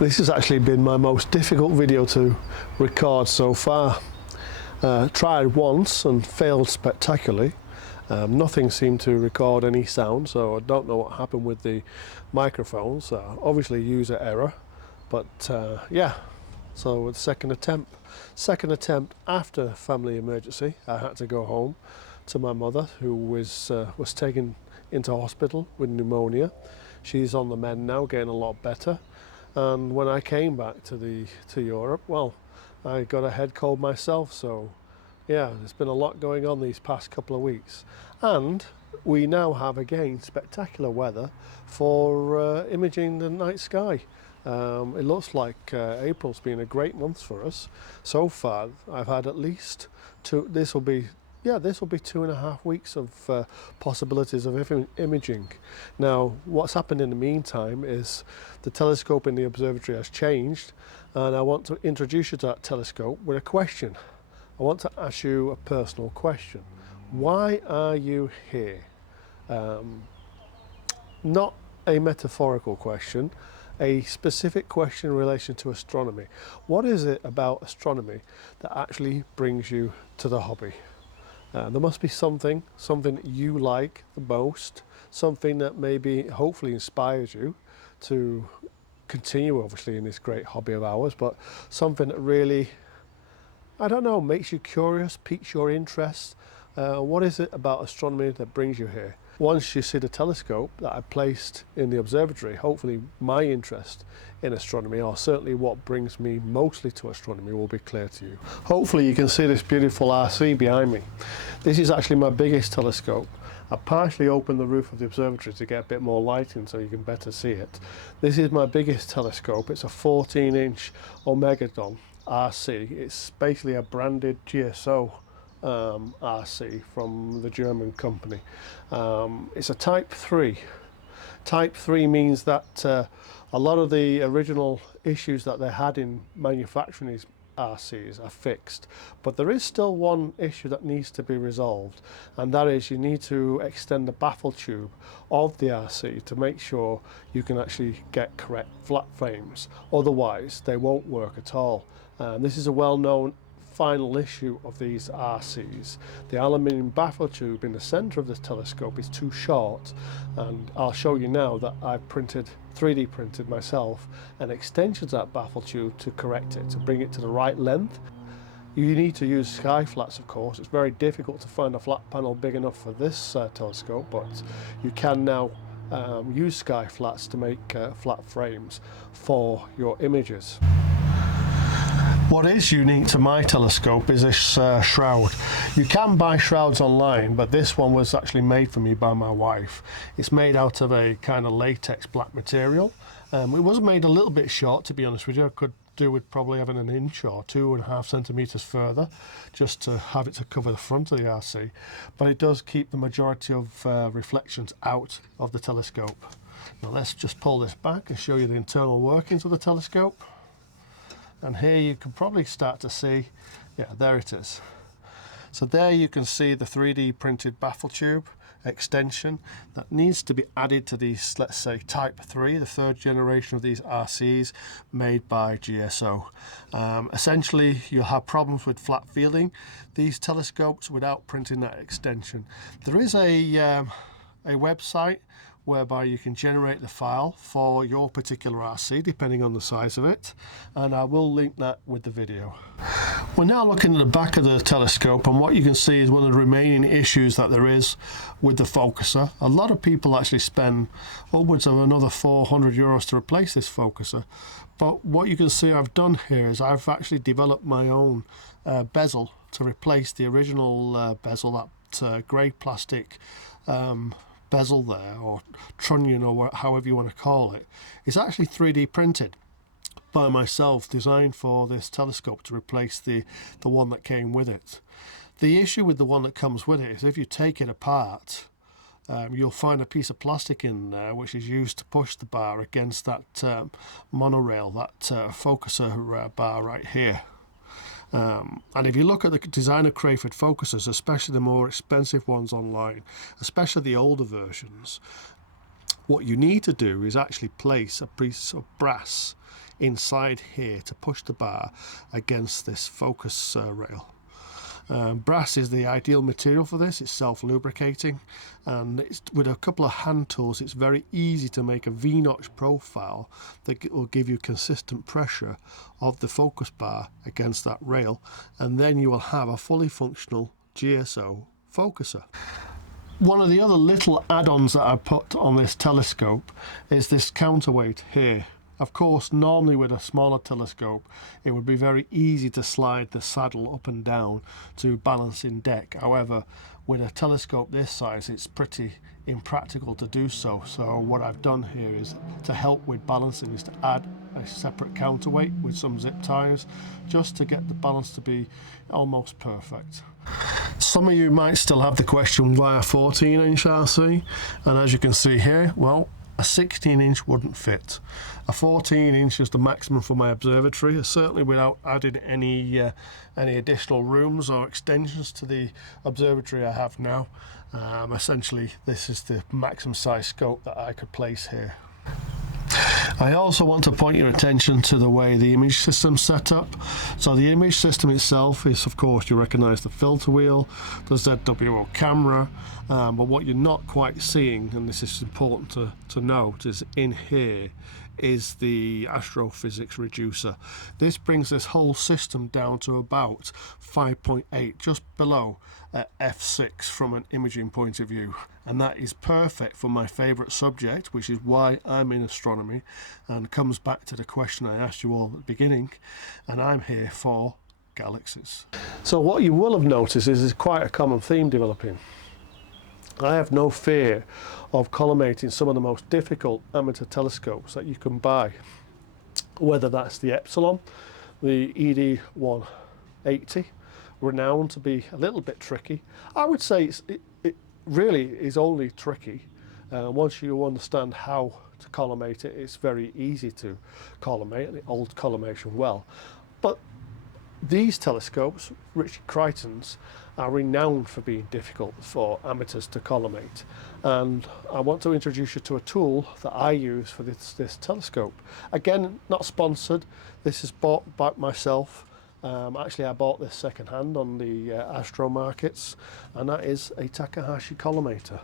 This has actually been my most difficult video to record so far. Tried once and failed spectacularly. Nothing seemed to record any sound, so I don't know what happened with the microphones. Obviously user error, but yeah, so the second attempt after family emergency. I had to go home to my mother, who was taken into hospital with pneumonia. She's on the mend now, getting a lot better. And when I came back to Europe, well, I got a head cold myself. So yeah, there's been a lot going on these past couple of weeks, and we now have again spectacular weather for imaging the night sky. It looks like April's been a great month for us so far. I've had at least two. This will be 2.5 weeks of possibilities of imaging. Now, what's happened in the meantime is the telescope in the observatory has changed, and I want to introduce you to that telescope with a question. I want to ask you a personal question. Why are you here? Not a metaphorical question, a specific question in relation to astronomy. What is it about astronomy that actually brings you to the hobby? There must be something that you like the most, something that maybe hopefully inspires you to continue obviously in this great hobby of ours, but something that really, I don't know, makes you curious, piques your interest. What is it about astronomy that brings you here? Once you see the telescope that I placed in the observatory, hopefully my interest in astronomy, or certainly what brings me mostly to astronomy, will be clear to you. Hopefully you can see this beautiful RC behind me. This is actually my biggest telescope. I partially opened the roof of the observatory to get a bit more lighting so you can better see it. This is my biggest telescope. It's a 14-inch Omegadon RC. It's basically a branded GSO RC from the German company. It's a Type 3. Type 3 means that a lot of the original issues that they had in manufacturing these RCs are fixed, but there is still one issue that needs to be resolved, and that is you need to extend the baffle tube of the RC to make sure you can actually get correct flat frames, otherwise they won't work at all. This is a well-known final issue of these RCs. The aluminium baffle tube in the center of the telescope is too short, and I'll show you now that I've 3D printed myself an extension to that baffle tube to correct it, to bring it to the right length. You need to use sky flats, of course. It's very difficult to find a flat panel big enough for this telescope, but you can now use sky flats to make flat frames for your images. What is unique to my telescope is this shroud. You can buy shrouds online, but this one was actually made for me by my wife. It's made out of a kind of latex black material. It was made a little bit short, to be honest with you. I could do with probably having an inch or 2.5 centimeters further, just to have it to cover the front of the RC. But it does keep the majority of reflections out of the telescope. Now let's just pull this back and show you the internal workings of the telescope. And here you can probably start to see, yeah, there it is. So there you can see the 3D printed baffle tube extension that needs to be added to these, let's say, Type 3, the third generation of these RCs made by GSO. Essentially, you'll have problems with flat fielding these telescopes without printing that extension. There is a website whereby you can generate the file for your particular RC depending on the size of it, and I will link that with the video. We're now looking at the back of the telescope, and what you can see is one of the remaining issues that there is with the focuser. A lot of people actually spend upwards of another 400 euros to replace this focuser, but what you can see I've done here is I've actually developed my own bezel to replace the original bezel, that grey plastic bezel there, or trunnion, or however you want to call it. It's actually 3D printed by myself, designed for this telescope to replace the one that came with it. The issue with the one that comes with it is if you take it apart, you'll find a piece of plastic in there which is used to push the bar against that monorail, that focuser bar right here. And if you look at the designer Crayford focusers, especially the more expensive ones online, especially the older versions, What you need to do is actually place a piece of brass inside here to push the bar against this focus rail. Brass is the ideal material for this. It's self-lubricating, and with a couple of hand tools it's very easy to make a V-notch profile that will give you consistent pressure of the focus bar against that rail, and then you will have a fully functional GSO focuser. One of the other little add-ons that I put on this telescope is this counterweight here. Of course, normally with a smaller telescope, it would be very easy to slide the saddle up and down to balance in deck. However, with a telescope this size, it's pretty impractical to do so. So what I've done here is to help with balancing is to add a separate counterweight with some zip ties, just to get the balance to be almost perfect. Some of you might still have the question, why a 14-inch RC? And as you can see here, well, a 16-inch wouldn't fit. A 14-inch is the maximum for my observatory, certainly without adding any additional rooms or extensions to the observatory I have now. Essentially, this is the maximum size scope that I could place here. I also want to point your attention to the way the image system's set up. So the image system itself is, of course, you recognize the filter wheel, the ZWO camera, but what you're not quite seeing, and this is important to note, is in here is the astrophysics reducer. This brings this whole system down to about 5.8, just below f6 from an imaging point of view, and that is perfect for my favorite subject, which is why I'm in astronomy, and comes back to the question I asked you all at the beginning, and I'm here for galaxies. So what you will have noticed is there's quite a common theme developing. I have no fear of collimating some of the most difficult amateur telescopes that you can buy, whether that's the Epsilon, the ED180, renowned to be a little bit tricky. I would say it really is only tricky once you understand how to collimate it. It's very easy to collimate, the old collimation well. But these telescopes, Richard Crichton's, are renowned for being difficult for amateurs to collimate, and I want to introduce you to a tool that I use for this telescope. Again, not sponsored. This is bought by myself. Actually, I bought this second hand on the Astro markets, and that is a Takahashi collimator.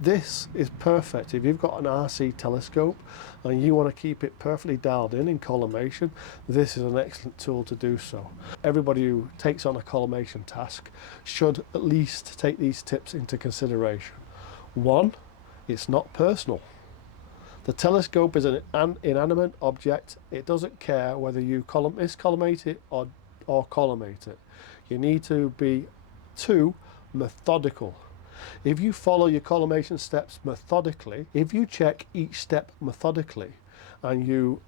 This is perfect if you've got an RC telescope and you want to keep it perfectly dialed in collimation. This is an excellent tool to do so. Everybody who takes on a collimation task should at least take these tips into consideration. One, it's not personal. The telescope is an inanimate object. It doesn't care whether you miscollimate it or collimate it. You need to be, two, methodical. If you follow your collimation steps methodically, if you check each step methodically and you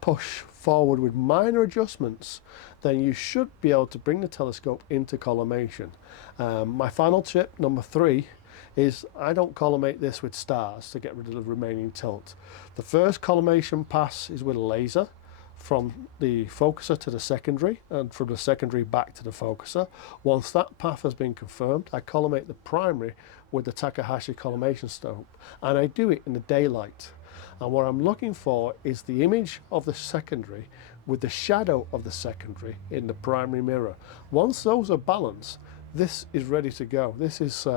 push forward with minor adjustments, then you should be able to bring the telescope into collimation. My final tip, number 3, is I don't collimate this with stars to get rid of the remaining tilt. The first collimation pass is with a laser from the focuser to the secondary, and from the secondary back to the focuser. Once that path has been confirmed, I collimate the primary with the Takahashi collimation scope, and I do it in the daylight. And what I'm looking for is the image of the secondary with the shadow of the secondary in the primary mirror. Once those are balanced, this is ready to go. This is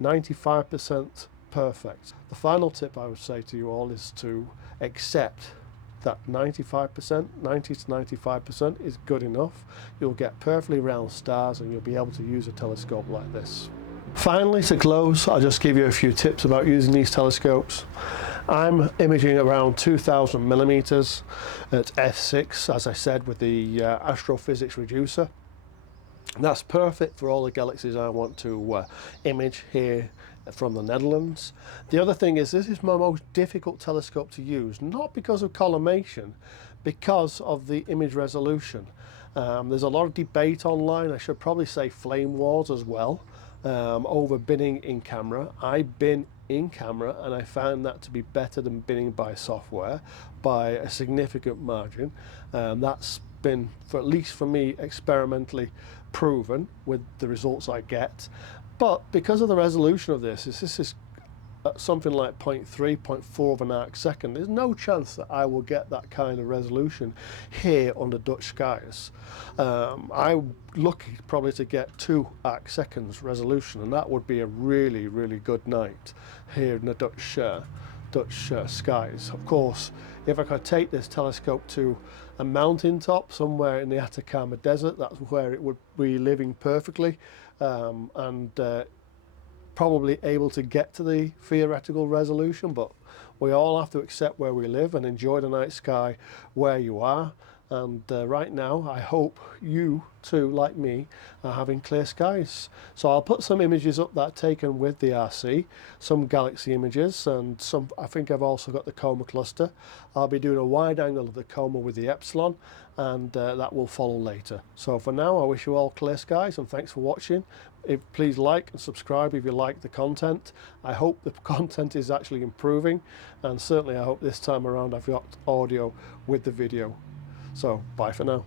95% perfect. The final tip I would say to you all is to accept that 90 to 95% is good enough. You'll get perfectly round stars and you'll be able to use a telescope like this. Finally, to close, I'll just give you a few tips about using these telescopes. I'm imaging around 2000 millimeters at f6, as I said, with the astrophysics reducer. That's perfect for all the galaxies I want to image here from the Netherlands. The other thing is, this is my most difficult telescope to use, not because of collimation, because of the image resolution. There's a lot of debate online, I should probably say flame wars as well, over binning in camera. I bin in camera and I found that to be better than binning by software by a significant margin. That's been, for at least for me, experimentally proven with the results I get. But because of the resolution of this is at something like 0.3, 0.4 of an arc second, there's no chance that I will get that kind of resolution here under Dutch skies. I'm lucky probably to get 2 arc seconds resolution, and that would be a really, really good night here in the Dutch skies. Of course, if I could take this telescope to a mountain top somewhere in the Atacama Desert, that's where it would be living perfectly, and probably able to get to the theoretical resolution, but we all have to accept where we live and enjoy the night sky where you are. And right now I hope you too, like me, are having clear skies. So I'll put some images up that are taken with the RC, some galaxy images, and some, I think I've also got the coma cluster. I'll be doing a wide angle of the coma with the epsilon, and that will follow later. So for now, I wish you all clear skies, and thanks for watching. Please like and subscribe if you like the content. I hope the content is actually improving, and certainly I hope this time around I've got audio with the video. So bye for now.